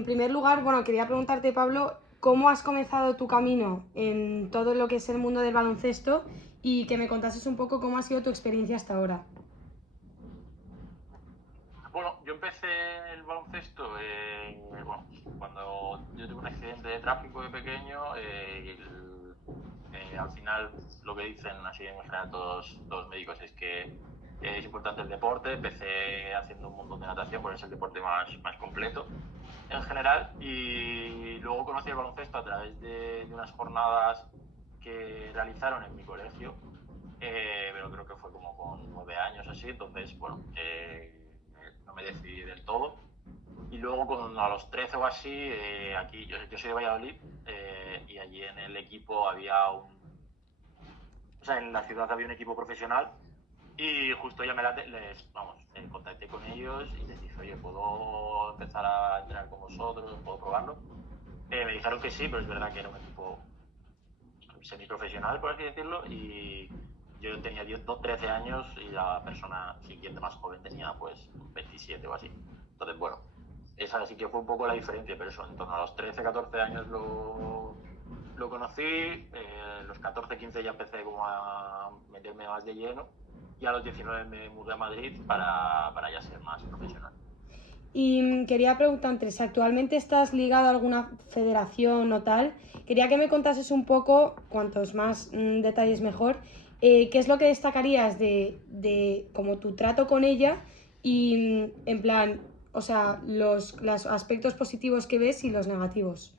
En primer lugar, bueno, quería preguntarte, Pablo, ¿cómo has comenzado tu camino en todo lo que es el mundo del baloncesto? Y que me contases un poco cómo ha sido tu experiencia hasta ahora. Bueno, yo empecé el baloncesto cuando yo tuve un accidente de tráfico de pequeño. Al final, lo que dicen así en general todos los médicos es que es importante el deporte. Empecé haciendo un montón de natación, porque es el deporte más completo en general. Y luego conocí el baloncesto a través de unas jornadas que realizaron en mi colegio, pero creo que fue como con 9 años así. Entonces, bueno, no me decidí del todo. Y luego a los 13 o así, aquí, yo soy de Valladolid, y allí en el equipo o sea, en la ciudad había un equipo profesional, y justo ya contacté con ellos y les dije, oye, ¿puedo empezar a entrenar con vosotros? ¿Puedo probarlo? Me dijeron que sí, pero es verdad que era un equipo semiprofesional, por así decirlo, y yo tenía 13 años y la persona siguiente más joven tenía pues 27 o así. Entonces, bueno, esa sí que fue un poco la diferencia, pero eso, en torno a los 13, 14 años lo conocí. Los 14, 15 ya empecé como a meterme más de lleno, y a los 19 me mudé a Madrid para ya ser más profesional. Y quería preguntarte, si actualmente estás ligado a alguna federación o tal, quería que me contases un poco, cuantos más detalles mejor, qué es lo que destacarías de como tu trato con ella y en plan, o sea, los aspectos positivos que ves y los negativos.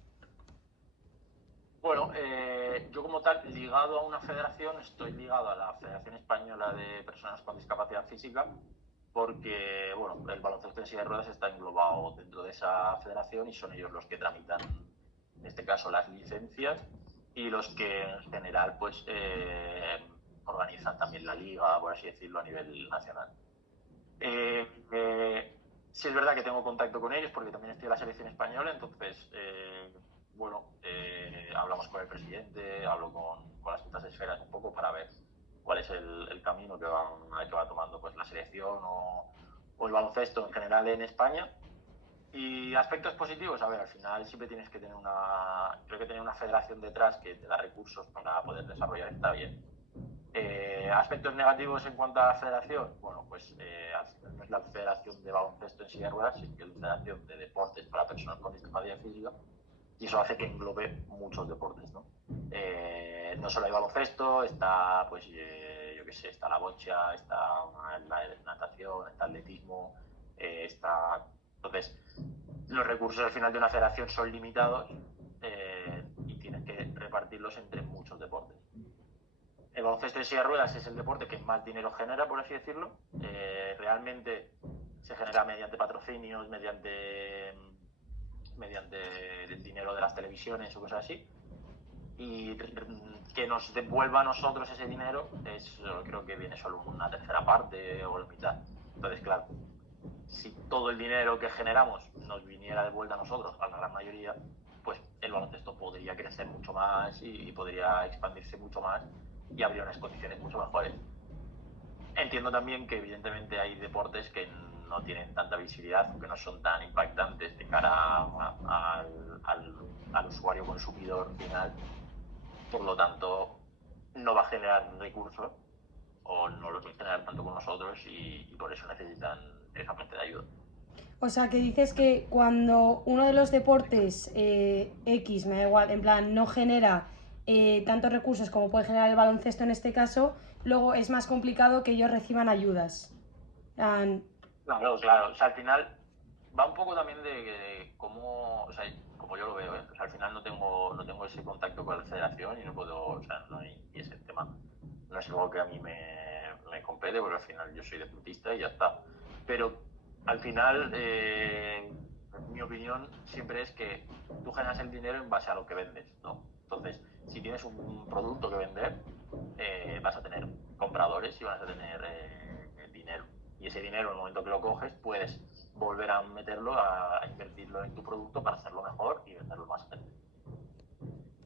Bueno, yo como tal, ligado a una federación, estoy ligado a la Federación Española de Personas con Discapacidad Física, porque bueno, el baloncesto en silla de ruedas está englobado dentro de esa federación, y son ellos los que tramitan, en este caso, las licencias, y los que en general pues organizan también la liga, por así decirlo, a nivel nacional. Eh, eh, sí es verdad que tengo contacto con ellos porque también estoy en la selección española. Entonces, hablamos con el presidente, hablo con las otras esferas un poco para ver cuál es el camino que va tomando pues la selección o el baloncesto en general en España. Y aspectos positivos, a ver, al final siempre tienes que creo que tener una federación detrás que te da recursos para poder desarrollar, está bien. Aspectos negativos en cuanto a la federación, bueno, pues al final no es la federación de baloncesto en silla de ruedas, sino que es la federación de deportes para personas con discapacidad física, y eso hace que englobe muchos deportes, ¿no? No solo hay baloncesto, está, pues, yo qué sé, está la bocha, está la natación, está atletismo, está... Entonces, los recursos al final de una federación son limitados, y tienes que repartirlos entre muchos deportes. El baloncesto en silla de ruedas es el deporte que más dinero genera, por así decirlo. Realmente se genera mediante patrocinios, mediante el dinero de las televisiones o cosas así. Y que nos devuelva a nosotros ese dinero, creo que viene solo una tercera parte o la mitad. Entonces, claro, si todo el dinero que generamos nos viniera de vuelta a nosotros, a la gran mayoría, pues el baloncesto podría crecer mucho más y podría expandirse mucho más, y habría unas condiciones mucho mejores. Entiendo también que evidentemente hay deportes que no tienen tanta visibilidad o que no son tan impactantes de cara al usuario consumidor final. Por lo tanto, no va a generar recursos, o no los va a generar tanto con nosotros, y por eso necesitan esa parte de ayuda. O sea, que dices que cuando uno de los deportes X, me da igual, en plan, no genera tantos recursos como puede generar el baloncesto en este caso, luego es más complicado que ellos reciban ayudas. Um, Claro, claro. O sea, al final va un poco también de cómo, o sea, como yo lo veo, ¿eh? O sea, al final no tengo ese contacto con la federación y no puedo, o sea, no hay, y ese tema no es algo que a mí me compete, porque al final yo soy deportista y ya está. Pero al final, mi opinión siempre es que tú generas el dinero en base a lo que vendes, ¿no? Entonces, si tienes un producto que vender, vas a tener compradores y vas a tener dinero. Y ese dinero, en el momento que lo coges, puedes volver a meterlo, a invertirlo en tu producto para hacerlo mejor y venderlo más gente.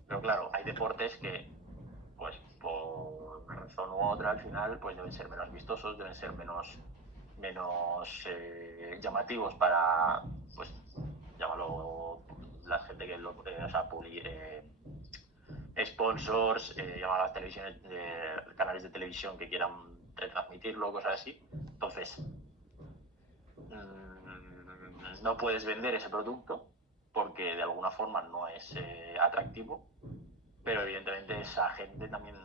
Pero claro, hay deportes que, pues por una razón u otra, al final, pues deben ser menos vistosos, deben ser menos llamativos para, pues, llámalo la gente que o sea, sponsors, llámalo a las televisiones, canales de televisión que quieran retransmitirlo, cosas así. Entonces, no puedes vender ese producto porque de alguna forma no es atractivo, pero evidentemente esa gente también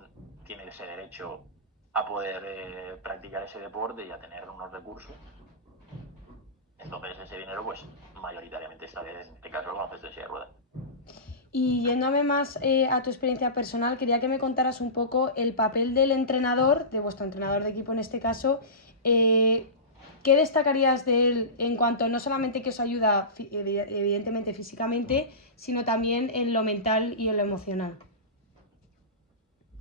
tiene ese derecho a poder practicar ese deporte y a tener unos recursos. Entonces ese dinero pues mayoritariamente está en este caso el baloncesto de silla de ruedas. Y yéndome más a tu experiencia personal, quería que me contaras un poco el papel del entrenador, de vuestro entrenador de equipo en este caso. ¿Qué destacarías de él en cuanto no solamente que os ayuda evidentemente físicamente, sino también en lo mental y en lo emocional?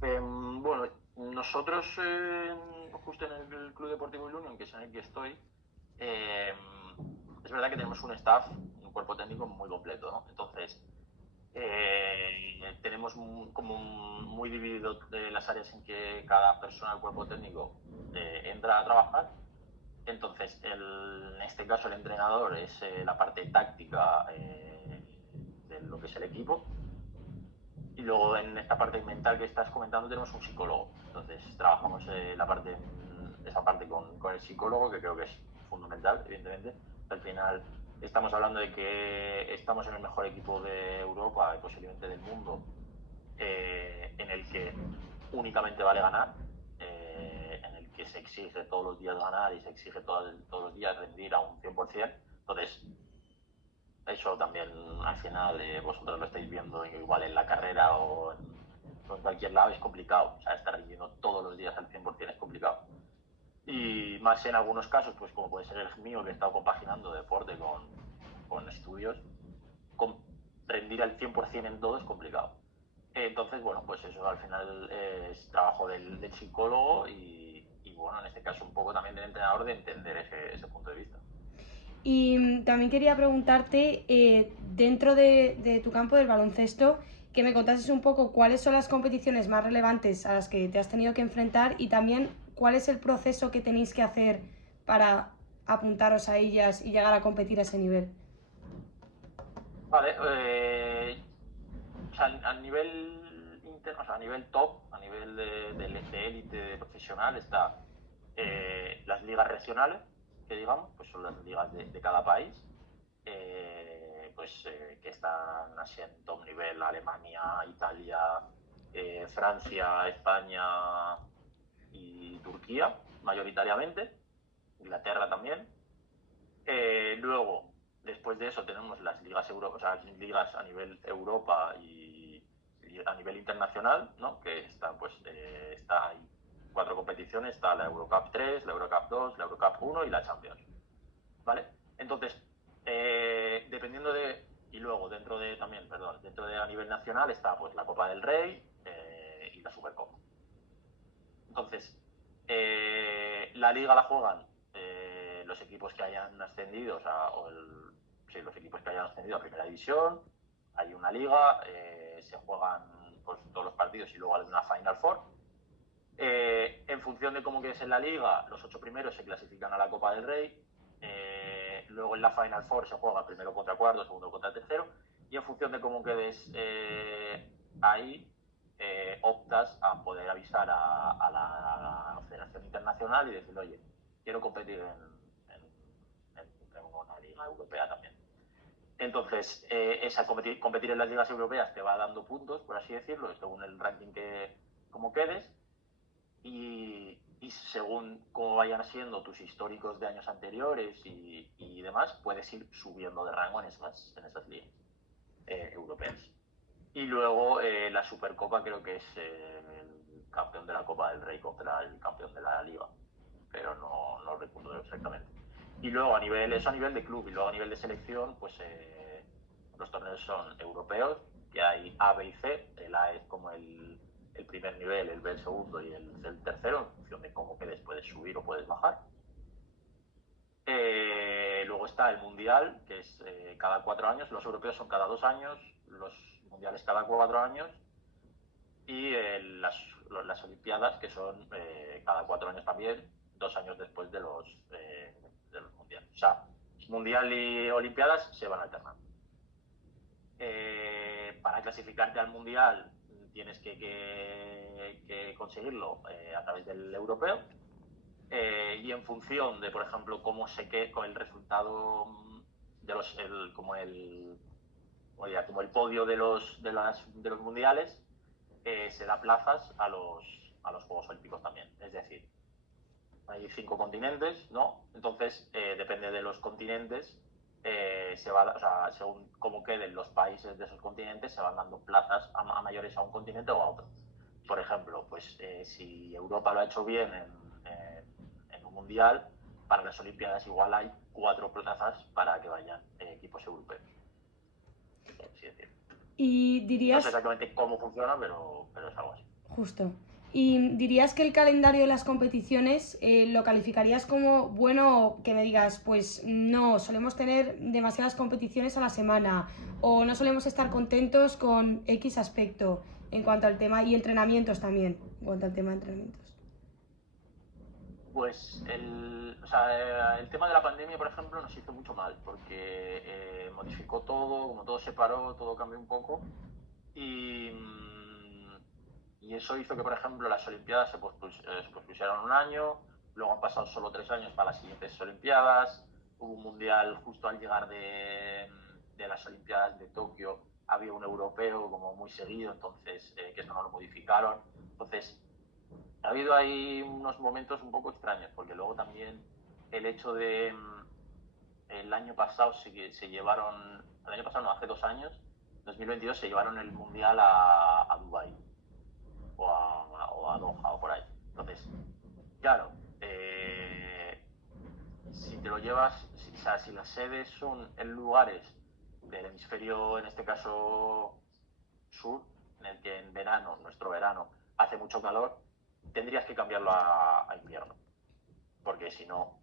Bueno, nosotros justo en el Club Deportivo Ilunion, que es en el que estoy, es verdad que tenemos un staff, un cuerpo técnico muy completo, ¿no? Entonces, tenemos como muy dividido las áreas en que cada persona del cuerpo técnico entra a trabajar. Entonces, en este caso el entrenador es la parte táctica de lo que es el equipo. Y luego en esta parte mental que estás comentando tenemos un psicólogo. Entonces trabajamos esa parte con el psicólogo, que creo que es fundamental, evidentemente. Al final estamos hablando de que estamos en el mejor equipo de Europa y posiblemente del mundo, en el que únicamente vale ganar, en el que se exige todos los días ganar y se exige todos los días rendir a un 100%. Entonces, eso también al final vosotros lo estáis viendo igual en la carrera o en cualquier lado, es complicado. O sea, estar rindiendo todos los días al 100% es complicado. Y más en algunos casos, pues como puede ser el mío, que he estado compaginando deporte con estudios, rendir al 100% en todo es complicado. Entonces, bueno, pues eso al final es trabajo del psicólogo y bueno, en este caso un poco también del entrenador de entender ese punto de vista. Y también quería preguntarte, dentro de tu campo del baloncesto, que me contases un poco cuáles son las competiciones más relevantes a las que te has tenido que enfrentar y también cuál es el proceso que tenéis que hacer para apuntaros a ellas y llegar a competir a ese nivel. Vale, o sea, a nivel interno, o sea, a nivel top, a nivel de élite profesional, está las ligas regionales, que digamos, pues son las ligas de cada país, que están así en top nivel: Alemania, Italia, Francia, España y Turquía, mayoritariamente, Inglaterra también. Luego, después de eso, tenemos las ligas, o sea, ligas a nivel Europa y a nivel internacional, ¿no? Que están, pues, hay 4 competiciones: está la Eurocup 3, la Eurocup 2, la Eurocup 1 y la Champions. ¿Vale? Entonces, dependiendo de. Y luego, dentro de a nivel nacional está pues la Copa del Rey y la Supercopa. Entonces, la liga la juegan los equipos que hayan ascendido, o sea, los equipos que hayan ascendido a primera división. Hay una liga, se juegan pues, todos los partidos y luego hay una Final Four. En función de cómo quedes en la liga, los 8 primeros se clasifican a la Copa del Rey. Luego en la Final Four se juega primero contra cuarto, segundo contra tercero. Y en función de cómo quedes ahí, optas a poder avisar a la Federación Internacional y decir, oye, quiero competir en una liga europea también. Entonces, competir en las ligas europeas te va dando puntos, por así decirlo, según el ranking como quedes. Y según cómo vayan siendo tus históricos de años anteriores y demás, puedes ir subiendo de rango en esas ligas europeas. Y luego la Supercopa creo que es el campeón de la Copa del Rey contra el campeón de la Liga, pero no recuerdo exactamente. Y luego a nivel de club y luego a nivel de selección, pues los torneos son europeos, que hay A, B y C. El A es como el primer nivel, el B el segundo y el tercero, en función de cómo quedes puedes subir o puedes bajar. Luego está el Mundial, que es cada 4 años. Los europeos son cada 2 años, los mundiales cada 4 años, y las Olimpiadas, que son cada 4 años también, 2 años después de los mundiales. O sea, Mundial y Olimpiadas se van alternando. Para clasificarte al Mundial tienes que conseguirlo a través del europeo, y en función de, por ejemplo, cómo se quede con el resultado de como el podio de los mundiales, se da plazas a los Juegos Olímpicos también. Es decir, hay 5 continentes, ¿no? Entonces, depende de los continentes, según cómo queden los países de esos continentes, se van dando plazas a mayores a un continente o a otro. Por ejemplo, pues si Europa lo ha hecho bien en un mundial, para las Olimpiadas igual hay 4 plazas para que vayan equipos europeos. Así decir. Y dirías... No sé exactamente cómo funciona, pero es algo así. Justo. ¿Y dirías que el calendario de las competiciones lo calificarías como bueno, o que me digas, pues no, solemos tener demasiadas competiciones a la semana o no solemos estar contentos con X aspecto en cuanto al tema, y entrenamientos también, en cuanto al tema de entrenamientos? Pues el tema de la pandemia, por ejemplo, nos hizo mucho mal porque modificó todo, como todo se paró, todo cambió un poco y eso hizo que, por ejemplo, las Olimpiadas se pospusieron un año, luego han pasado solo 3 años para las siguientes Olimpiadas, hubo un mundial justo al llegar de las Olimpiadas de Tokio, había un europeo como muy seguido, entonces que eso no lo modificaron. Entonces, ha habido ahí unos momentos un poco extraños, porque luego también el hecho de el año pasado hace 2 años, 2022, se llevaron el mundial a Dubái o a Doha o por ahí. Entonces, claro, si te lo llevas, si las sedes son en lugares del hemisferio, en este caso sur, en el que en verano, nuestro verano, hace mucho calor, tendrías que cambiarlo a invierno, porque si no,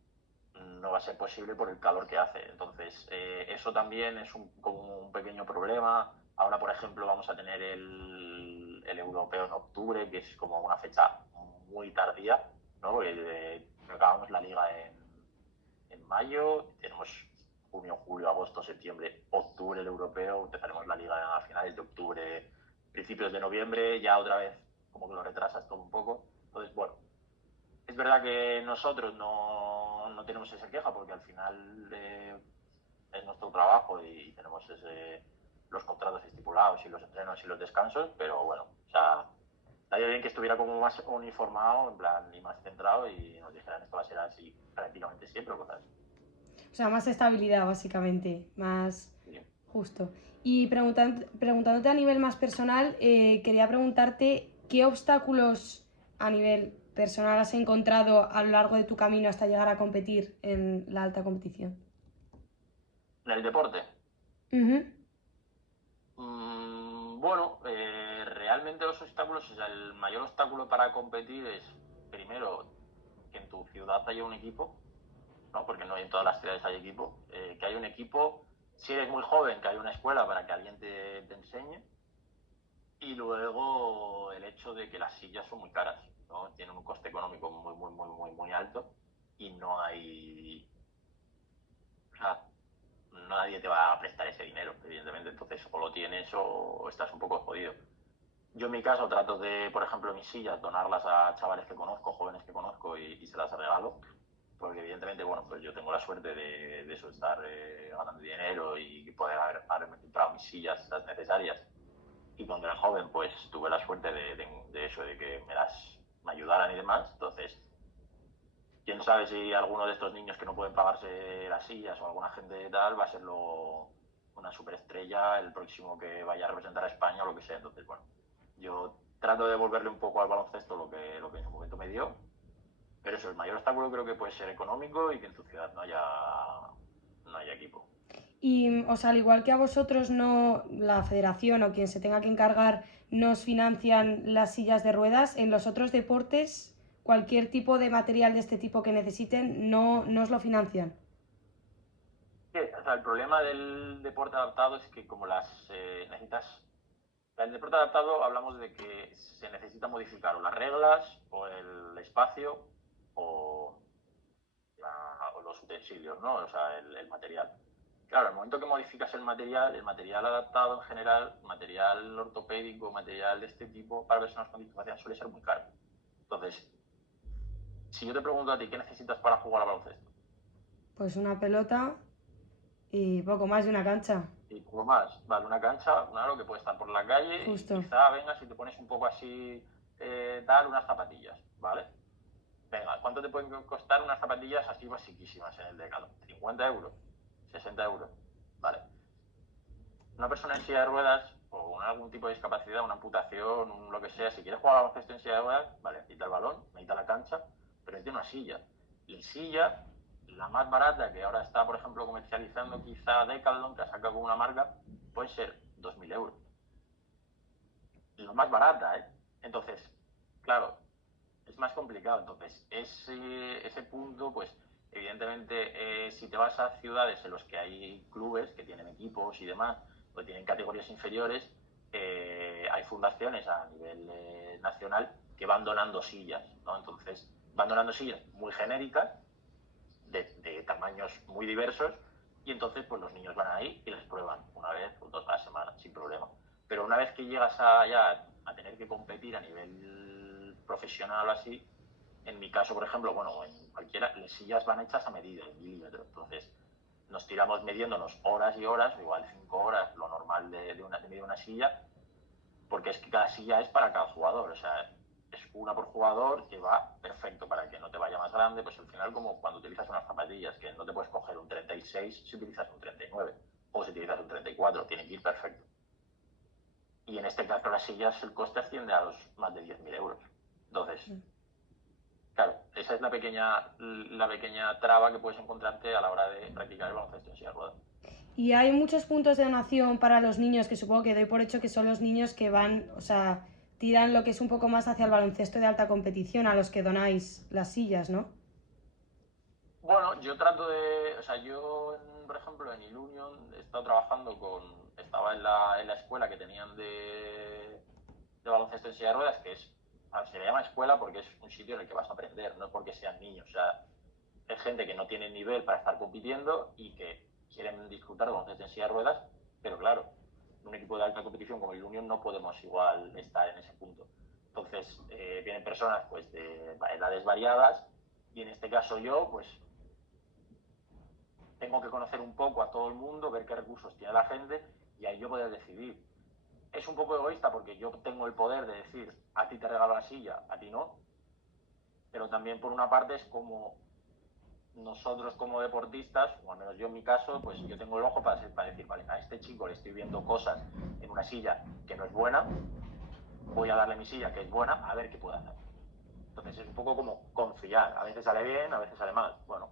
no va a ser posible por el calor que hace. Entonces, eso también es como un pequeño problema. Ahora, por ejemplo, vamos a tener el europeo en octubre, que es como una fecha muy tardía, ¿no? Porque acabamos la liga en mayo, tenemos junio, julio, agosto, septiembre, octubre el europeo, empezaremos la liga a finales de octubre, principios de noviembre, ya otra vez como que lo retrasas todo un poco. Entonces, bueno, es verdad que nosotros no tenemos esa queja porque al final es nuestro trabajo y tenemos los contratos estipulados y los entrenos y los descansos, pero bueno, o sea, estaría bien que estuviera como más uniformado, en plan, y más centrado, y nos dijeran esto va a ser así prácticamente siempre o cosas así. O sea, más estabilidad, básicamente, más Sí. justo. Y preguntándote a nivel más personal, quería preguntarte qué obstáculos a nivel personal has encontrado a lo largo de tu camino hasta llegar a competir en la alta competición. En el deporte, Uh-huh. bueno, realmente los obstáculos, o sea, el mayor obstáculo para competir es, primero, que en tu ciudad haya un equipo, ¿no? Porque no en todas las ciudades hay equipo, que haya un equipo, si eres muy joven, que haya una escuela para que alguien te enseñe, y luego el hecho de que las sillas son muy caras, ¿no? Tienen un coste económico muy alto y no hay... O sea, nadie te va a prestar ese dinero, evidentemente, entonces o lo tienes o estás un poco jodido. Yo en mi caso trato de, por ejemplo, mis sillas, donarlas a chavales que conozco, jóvenes que conozco y se las regalo, porque evidentemente, bueno, pues yo tengo la suerte de eso, estar ganando dinero y poder haberme comprado mis sillas, las necesarias. Y cuando era joven, pues tuve la suerte de eso, de que me ayudaran y demás. Entonces, quién sabe si alguno de estos niños que no pueden pagarse las sillas o alguna gente tal va a ser una superestrella el próximo que vaya a representar a España o lo que sea. Entonces, bueno, yo trato de devolverle un poco al baloncesto lo que en su momento me dio, pero eso, el mayor obstáculo creo que puede ser económico y que en tu ciudad no haya equipo. Y, o sea, al igual que a vosotros no, la federación o quien se tenga que encargar nos financian las sillas de ruedas, en los otros deportes, cualquier tipo de material de este tipo que necesiten, no os lo financian. Sí, o sea, el problema del deporte adaptado es que como necesitas... El deporte adaptado hablamos de que se necesita modificar o las reglas o el espacio o los utensilios, ¿no? O sea, el material. Claro, el momento que modificas el material adaptado en general, material ortopédico, material de este tipo, para personas con discapacidad suele ser muy caro. Entonces, si yo te pregunto a ti, ¿qué necesitas para jugar al baloncesto? Pues una pelota y poco más de una cancha. Y poco más, vale, una cancha, claro, que puede estar por la calle y Justo. quizá vengas y te pones un poco así, tal, unas zapatillas, ¿vale? Venga, ¿cuánto te pueden costar unas zapatillas así basiquísimas en el Decathlon? ¿50 euros? ¿60 euros? Vale. Una persona en silla de ruedas o con algún tipo de discapacidad, una amputación, lo que sea, si quieres jugar al baloncesto en silla de ruedas, vale, necesita el balón, necesita la cancha, pero necesita una silla. Y silla, la más barata, que ahora está, por ejemplo, comercializando quizá Decathlon, que ha sacado con una marca, puede ser 2.000 euros. Lo más barata, ¿eh? Entonces, claro, es más complicado. Entonces, ese punto, pues, evidentemente, si te vas a ciudades en los que hay clubes que tienen equipos y demás, o tienen categorías inferiores, hay fundaciones a nivel nacional que van donando sillas, ¿no? Entonces, van donando sillas muy genéricas, de tamaños muy diversos, y entonces, pues, los niños van ahí y les prueban una vez o 2 a la semana, sin problema. Pero una vez que llegas a tener que competir a nivel profesional o así, en mi caso, por ejemplo, bueno, en cualquiera, las sillas van hechas a medida, en milímetros. Entonces, nos tiramos midiéndonos horas y horas, igual 5 horas, lo normal de medir una silla, porque es que cada silla es para cada jugador. O sea, es una por jugador que va perfecto para que no te vaya más grande. Pues al final, como cuando utilizas unas zapatillas, que no te puedes coger un 36 si utilizas un 39, o si utilizas un 34, tiene que ir perfecto. Y en este caso, las sillas, el coste asciende a los más de 10.000 euros. Entonces, claro, esa es la pequeña traba que puedes encontrarte a la hora de practicar el baloncesto en silla de ruedas. Y hay muchos puntos de donación para los niños, que supongo que doy por hecho que son los niños que van, o sea, tiran lo que es un poco más hacia el baloncesto de alta competición, a los que donáis las sillas, ¿no? Bueno, yo trato de, o sea, yo, por ejemplo, en Ilunion he estado trabajando estaba en la escuela que tenían de baloncesto en silla de ruedas, que se le llama escuela porque es un sitio en el que vas a aprender, no porque sean niños. O sea, es gente que no tiene nivel para estar compitiendo y que quieren disfrutar de baloncesto en silla de ruedas, pero claro, en un equipo de alta competición como el Unión no podemos igual estar en ese punto. Entonces, vienen personas pues de edades variadas y en este caso yo, pues, tengo que conocer un poco a todo el mundo, ver qué recursos tiene la gente y ahí yo poder decidir. Es un poco egoísta porque yo tengo el poder de decir, a ti te regalo la silla, a ti no, pero también por una parte es como nosotros como deportistas, o al menos yo en mi caso, pues yo tengo el ojo para decir, vale, a este chico le estoy viendo cosas en una silla que no es buena, voy a darle mi silla que es buena, a ver qué puede hacer. Entonces es un poco como confiar, a veces sale bien, a veces sale mal, bueno.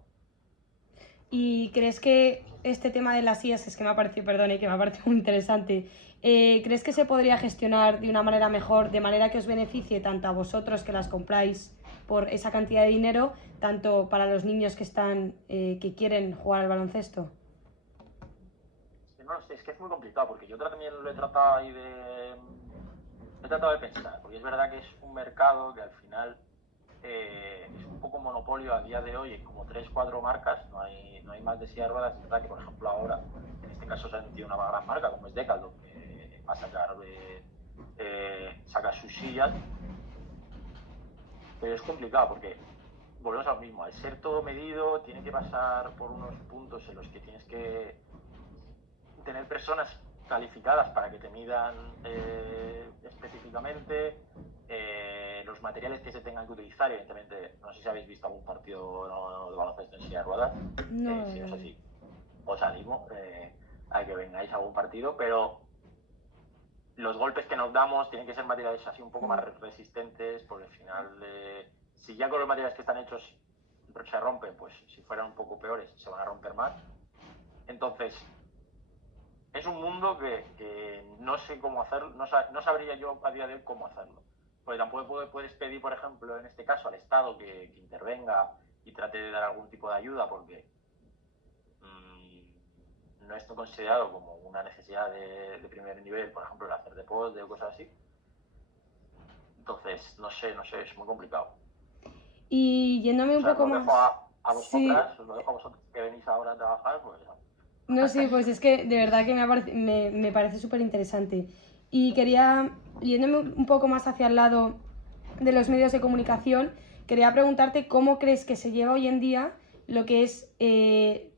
¿Y crees que este tema de las sillas, es que me ha parecido, perdón, y que me ha parecido muy interesante, crees que se podría gestionar de una manera mejor, de manera que os beneficie tanto a vosotros que las compráis por esa cantidad de dinero, tanto para los niños que están, que quieren jugar al baloncesto? No lo sé, es que es muy complicado porque yo también lo he tratado ahí de pensar, porque es verdad que es un mercado que al final es un poco monopolio a día de hoy, en como 3 4 marcas, no hay más de silla de ruedas. Es verdad que, por ejemplo, ahora, en este caso, se ha metido una gran marca como es Decathlon, que va a sacar sus sillas, pero es complicado porque volvemos a lo mismo, al ser todo medido, tiene que pasar por unos puntos en los que tienes que tener personas calificadas para que te midan específicamente, los materiales que se tengan que utilizar. Evidentemente, no sé si habéis visto algún partido de baloncesto en silla de ruedas, No, si no es no. así, os animo a que vengáis a algún partido, pero los golpes que nos damos tienen que ser materiales así un poco más resistentes, porque al final, si ya con los materiales que están hechos se rompen, pues si fueran un poco peores se van a romper más. Entonces, es un mundo que no sé cómo hacerlo, no sabría yo a día de hoy cómo hacerlo. Porque tampoco puedes pedir, por ejemplo, en este caso al Estado que intervenga y trate de dar algún tipo de ayuda, porque no está considerado como una necesidad de primer nivel, por ejemplo, el hacer deporte o cosas así. Entonces, no sé, es muy complicado. Y yéndome O un sea, poco más... a Sí, vosotras, os lo dejo a vosotros que venís ahora a trabajar, pues no sé, pues es que de verdad que me parece súper interesante. Y quería, yéndome un poco más hacia el lado de los medios de comunicación, quería preguntarte cómo crees que se lleva hoy en día lo que es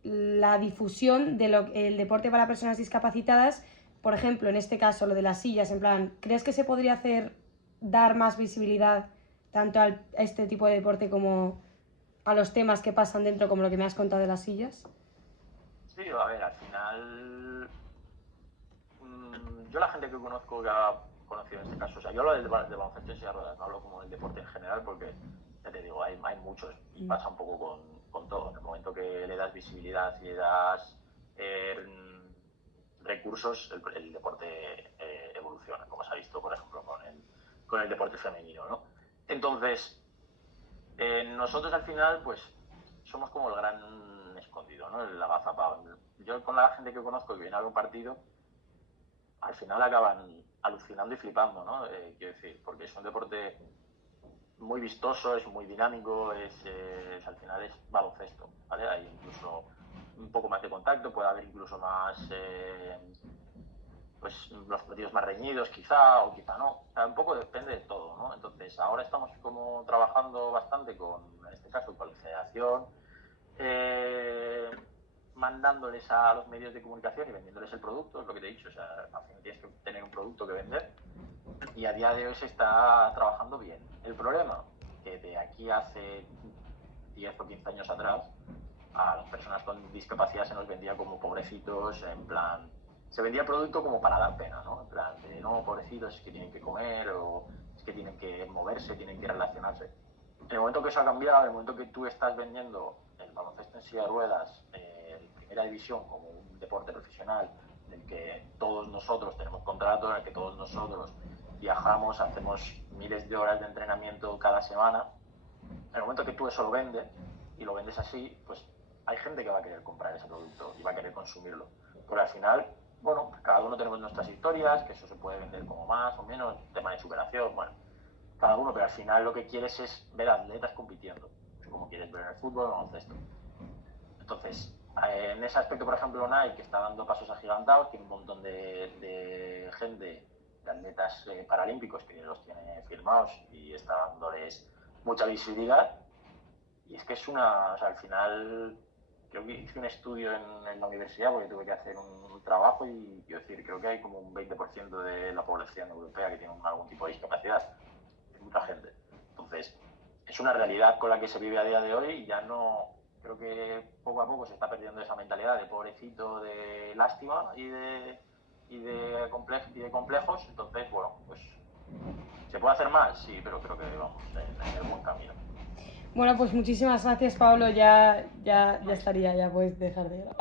la difusión del deporte para personas discapacitadas, por ejemplo, en este caso lo de las sillas, en plan, ¿crees que se podría hacer dar más visibilidad tanto a este tipo de deporte como a los temas que pasan dentro, como lo que me has contado de las sillas? sí, a ver, al final yo la gente que conozco que ha conocido en este caso, o sea, yo hablo de baloncesto en silla de ruedas, no hablo como del deporte en general porque, ya te digo, hay muchos y pasa un poco con todo. En el momento que le das visibilidad y le das recursos, el deporte evoluciona, como se ha visto, por ejemplo, con el deporte femenino, ¿no? Entonces, nosotros al final, pues, somos como el gran escondido, ¿no? El agazapado. Yo con la gente que conozco que viene a ver un partido, al final acaban alucinando y flipando, ¿no? Quiero decir, porque es un deporte muy vistoso, es muy dinámico, al final es baloncesto, ¿vale? Hay incluso un poco más de contacto, puede haber incluso más, pues los partidos más reñidos quizá, o quizá no, o sea, un poco depende de todo, ¿no? Entonces ahora estamos como trabajando bastante con, en este caso, con la federación, eh, mandándoles a los medios de comunicación y vendiéndoles el producto, es lo que te he dicho, o sea, al final tienes que tener un producto que vender y a día de hoy se está trabajando bien. El problema, que de aquí hace 10 o 15 años atrás, a las personas con discapacidad se nos vendía como pobrecitos, en plan, se vendía el producto como para dar pena, ¿no? En plan, de no, pobrecitos, es que tienen que comer o es que tienen que moverse, tienen que relacionarse. En el momento que eso ha cambiado, en el momento que tú estás vendiendo el baloncesto en silla de ruedas, en primera división, como un deporte profesional, en el que todos nosotros tenemos contrato, en el que todos nosotros viajamos, hacemos miles de horas de entrenamiento cada semana, en el momento que tú eso lo vendes y lo vendes así, pues hay gente que va a querer comprar ese producto y va a querer consumirlo. Pero al final, bueno, cada uno tenemos nuestras historias, que eso se puede vender como más o menos, tema de superación, bueno, cada uno, pero al final lo que quieres es ver atletas compitiendo, como quieres ver en el fútbol o en el baloncesto. Entonces, en ese aspecto, por ejemplo, Nike está dando pasos agigantados, tiene un montón de gente, de atletas paralímpicos que los tiene firmados y está dándoles mucha visibilidad. Y es que es una, o sea, al final, creo que hice un estudio en la universidad porque tuve que hacer un trabajo y, quiero decir, creo que hay como un 20% de la población europea que tiene algún tipo de discapacidad. Es mucha gente. Entonces, es una realidad con la que se vive a día de hoy y ya no, creo que poco a poco se está perdiendo esa mentalidad de pobrecito, de lástima y de complejos. Entonces, bueno, pues se puede hacer más, sí, pero creo que vamos en el buen camino. Bueno, pues muchísimas gracias, Pablo. Ya estaría, ya puedes dejar de grabar.